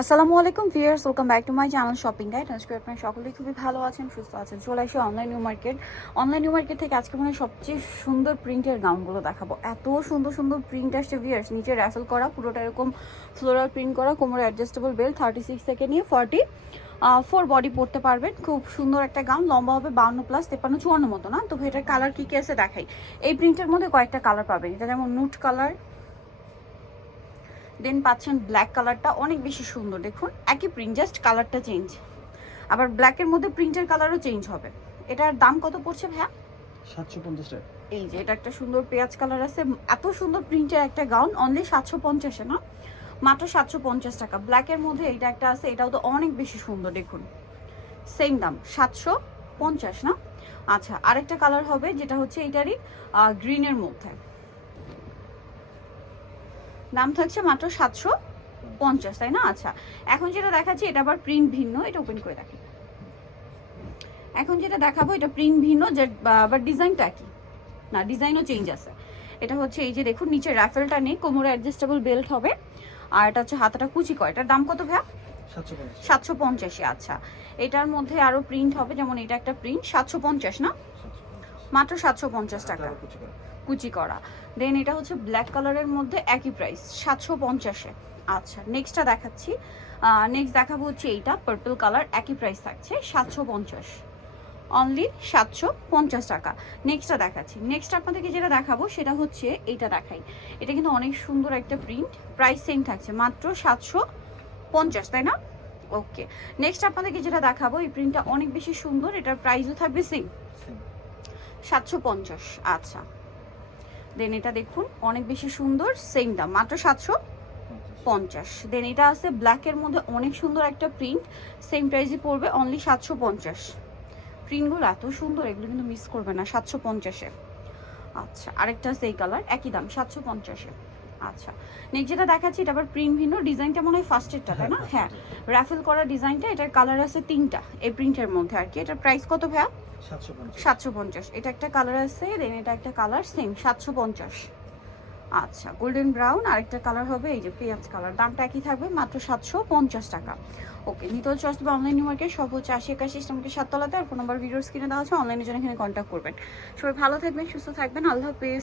আসসালামু আলাইকুম viewers, welcome back to my channel shopping guide. আজকে আপনারা সকলেই খুবই ভালো আছেন, সুস্থ আছেন। চলে আসি online new market. Online new market থেকে আজকে মনে হয় সবচেয়ে সুন্দর প্রিন্টের গাউনগুলো দেখাবো। এত সুন্দর সুন্দর প্রিন্ট আসছে ভিউয়ার্স, নিচে র্যাফেল করা, পুরোটা এরকম ফ্লোরাল প্রিন্ট করা, কোমরে অ্যাডজাস্টেবল বেল্ট, 36 থেকে নিয়ে 44 বডি পরতে পারবেন। খুব সুন্দর একটা গাউন, লম্বা হবে 52+53-54 মতো না। তো এটার কালার কি কি আছে দেখাই। এই প্রিন্টের মধ্যে কয়েকটা কালার পাবেন। এটা যেমন নুট কালার, দেন পাচ্ছেন ব্ল্যাক কালারটা, অনেক বেশি সুন্দর। দেখুন একই প্রিন্ট, জাস্ট কালারটা চেঞ্জ। আবার ব্ল্যাকের মধ্যে প্রিন্টের কালারও চেঞ্জ হবে। এটার দাম কত পড়ছে ভাইয়া? 750 টাকা। এই যে এটা একটা সুন্দর পেঁয়াজ কালার আছে, এত সুন্দর প্রিন্টের একটা গাউন অনলি 750-এ না, মাত্র 750 টাকা। ব্ল্যাকের মধ্যে এটা একটা আছে, এটাও তো অনেক বেশি সুন্দর। দেখুন সেম দাম 750 না। আচ্ছা, আরেকটা কালার হবে যেটা হচ্ছে এটারই গ্রিনের মধ্যে, দাম থাকছে মাত্র 750, তাই না? আচ্ছা, এখন যেটা দেখাচ্ছি এটা আবার প্রিন্ট ভিন্ন, এটা ওপেন করে দেখি। এখন যেটা দেখাবো এটা প্রিন্ট ভিন্ন, যে আবার ডিজাইনটা একই না, ডিজাইনও চেঞ্জ আছে। এটা হচ্ছে এই যে দেখুন নিচে র্যাফেলটা নেই, কোমরে অ্যাডজাস্টেবল বেল্ট হবে, আর এটা হচ্ছে হাতাটা কুচি করা। এটার দাম কত ভাইয়া? 750। আচ্ছা, এটার মধ্যে আরো প্রিন্ট হবে, যেমন এটা একটা প্রিন্ট, 750 না, মাত্র 750 টাকা কুচি করা। দেন এটা হচ্ছে ব্ল্যাক কালারের মধ্যে, একই প্রাইস 750-এ। আচ্ছা, নেক্সটটা দেখাচ্ছি। নেক্সট দেখাবো হচ্ছে এইটা পার্পল কালার, একই প্রাইস থাকছে 750, অনলি 750 টাকা। নেক্সটটা দেখাচ্ছি। নেক্সট আপনাদেরকে যেটা দেখাবো সেটা হচ্ছে এইটা দেখাই। এটা কিন্তু অনেক সুন্দর একটা প্রিন্ট, প্রাইস সেম থাকছে মাত্র 750, তাই না? ওকে, নেক্সট আপনাদেরকে যেটা দেখাবো এই প্রিন্টটা অনেক বেশি সুন্দর, এটার প্রাইসও থাকবে সেম 750। আচ্ছা, দেন এটা দেখুন অনেক বেশি সুন্দর, সেম দাম মাত্র 750। দেন এটা আছে ব্ল্যাকের মধ্যে, অনেক সুন্দর একটা প্রিন্ট, সেম প্রাইসই পড়বে অনলি 750। প্রিন্টগুলো এত সুন্দর, এগুলো কিন্তু মিস করবে না 750-এ। আচ্ছা, আরেকটা সেই কালার, একই দাম 750-এ। আচ্ছা, নেক্সট যেটা দেখাচ্ছি এটা আবার প্রিন্ট ভিন্ন, ডিজাইনটা মনে হয় ফার্স্টেরটা, তাই না? হ্যাঁ, রাফেল করা ডিজাইনটা। এটার কালার আছে 3টা এই প্রিন্টের মধ্যে আর কি। এটার প্রাইস কত ভাইয়া? 750। এটা একটা কালার আছে, দেন এটা একটা কালার, সেম 750। আচ্ছা, গোল্ডেন ব্রাউন, আরেকটা কালার হবে এই যে পেঁয়াজ কালার, দামটা একই থাকবে মাত্র 750 টাকা। ওকে, নিতে হচ্ছে আসবে অনলাইন নিউ মার্কেট, সব হচ্ছে 80-81 ইসলামকে 7 তলাতে। আর ফোন নাম্বার ভিডিওর স্ক্রিনে দেওয়া আছে, অনলাইনের জন্য এখানে কন্ট্যাক্ট করবেন। সবাই ভালো থাকবেন, সুস্থ থাকবেন, আল্লাহ হাফেজ।